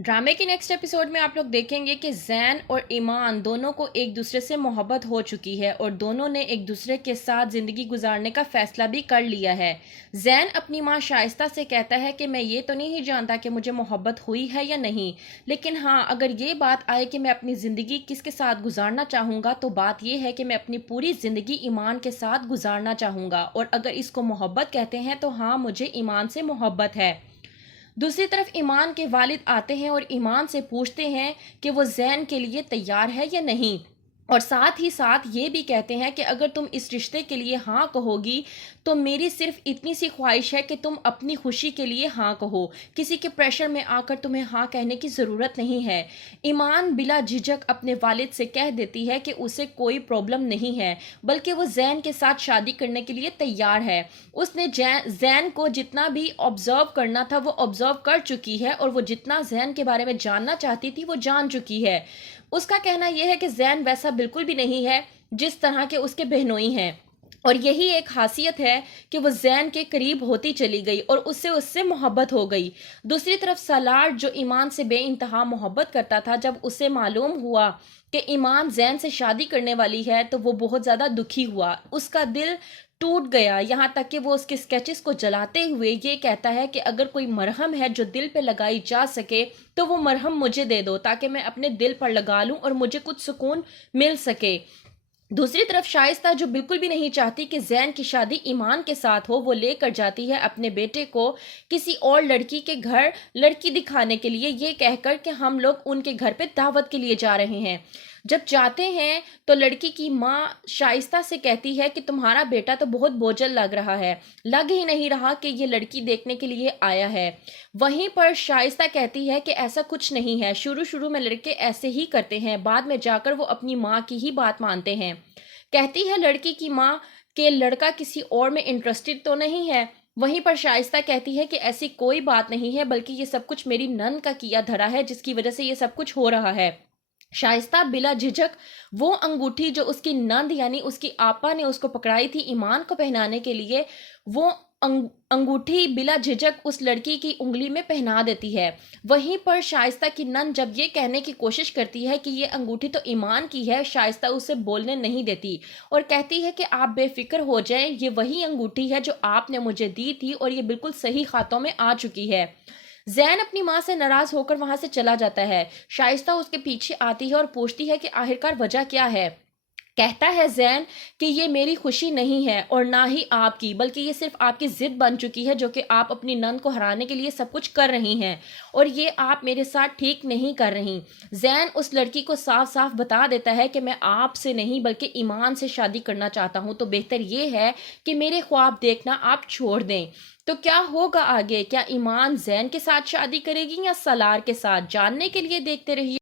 ड्रामे के next episode में आप लोग देखेंगे कि जैन और ईमान दोनों को एक दूसरे से मोहब्बत हो चुकी है और दोनों ने एक दूसरे के साथ ज़िंदगी गुजारने का फैसला भी कर लिया है। जैन अपनी माँ शाइस्ता से कहता है कि मैं ये तो नहीं जानता कि मुझे मोहब्बत हुई है या नहीं, लेकिन हाँ, अगर ये बात आए कि मैं अपनी ज़िंदगी किसके साथ गुजारना चाहूँगा तो बात ये है कि मैं अपनी पूरी ज़िंदगी ईमान के साथ गुजारना चाहूँगा। और अगर इसको मोहब्बत कहते हैं तो हाँ, मुझे ईमान से मोहब्बत है। दूसरी तरफ ईमान के वालिद आते हैं और ईमान से पूछते हैं कि वो जैन के लिए तैयार है या नहीं, और साथ ही साथ ये भी कहते हैं कि अगर तुम इस रिश्ते के लिए हाँ कहोगी तो मेरी सिर्फ इतनी सी ख्वाहिश है कि तुम अपनी खुशी के लिए हाँ कहो, किसी के प्रेशर में आकर तुम्हें हाँ कहने की ज़रूरत नहीं है। ईमान बिला झिझक अपने वालिद से कह देती है कि उसे कोई प्रॉब्लम नहीं है, बल्कि वो जैन के साथ शादी करने के लिए तैयार है। उसने जैन को जितना भी ऑब्जर्व करना था वो ऑब्जर्व कर चुकी है और वो जितना जैन के बारे में जानना चाहती थी वो जान चुकी है। उसका कहना यह है कि जैन वैसा बिल्कुल भी नहीं है जिस तरह के उसके बहनोई हैं, और यही एक खासियत है कि वो जैन के करीब होती चली गई और उससे उससे मोहब्बत हो गई। दूसरी तरफ सलार जो ईमान से बेइंतहा मोहब्बत करता था, जब उसे मालूम हुआ कि ईमान जैन से शादी करने वाली है तो वो बहुत ज़्यादा दुखी हुआ, उसका दिल टूट गया। यहाँ तक कि वो उसके स्केचेस को जलाते हुए ये कहता है कि अगर कोई मरहम है जो दिल पे लगाई जा सके तो वो मरहम मुझे दे दो ताकि मैं अपने दिल पर लगा लूं और मुझे कुछ सुकून मिल सके। दूसरी तरफ शाइस्ता जो बिल्कुल भी नहीं चाहती कि जैन की शादी ईमान के साथ हो, वो लेकर जाती है अपने बेटे को किसी और लड़की के घर लड़की दिखाने के लिए, ये कहकर कि हम लोग उनके घर पे दावत के लिए जा रहे हैं। जब जाते हैं तो लड़की की माँ शाइस्ता से कहती है कि तुम्हारा बेटा तो बहुत बोझल लग रहा है, लग ही नहीं रहा कि ये लड़की देखने के लिए आया है। वहीं पर शाइस्ता कहती है कि ऐसा कुछ नहीं है, शुरू शुरू में लड़के ऐसे ही करते हैं, बाद में जाकर वो अपनी माँ की ही बात मानते हैं। कहती है लड़की की माँ कि लड़का किसी और में इंटरेस्टेड तो नहीं है। वहीं पर शाइस्ता कहती है कि ऐसी कोई बात नहीं है, बल्कि ये सब कुछ मेरी नन का किया धरा है जिसकी वजह से ये सब कुछ हो रहा है। शाइस्ता बिला झिझक वो अंगूठी जो उसकी नंद यानी उसकी आपा ने उसको पकड़ाई थी ईमान को पहनाने के लिए, वो अंगूठी बिला झिझक उस लड़की की उंगली में पहना देती है। वहीं पर शाइस्ता की नंद जब ये कहने की कोशिश करती है कि ये अंगूठी तो ईमान की है, शाइस्ता उसे बोलने नहीं देती और कहती है कि आप बेफिक्र हो जाएं, ये वही अंगूठी है जो आपने मुझे दी थी और ये बिल्कुल सही हाथों में आ चुकी है। जैन अपनी माँ से नाराज होकर वहां से चला जाता है। शाइस्ता उसके पीछे आती है और पूछती है कि आखिरकार वजह क्या है। कहता है जैन कि ये मेरी खुशी नहीं है और ना ही आपकी, बल्कि ये सिर्फ आपकी जिद बन चुकी है जो कि आप अपनी नंद को हराने के लिए सब कुछ कर रही हैं और ये आप मेरे साथ ठीक नहीं कर रही। जैन उस लड़की को साफ साफ बता देता है कि मैं आपसे नहीं बल्कि ईमान से शादी करना चाहता हूं, तो बेहतर ये है कि मेरे ख्वाब देखना आप छोड़ दें। तो क्या होगा आगे, क्या ईमान जैन के साथ शादी करेगी या सलार के साथ, जानने के लिए देखते रहिए।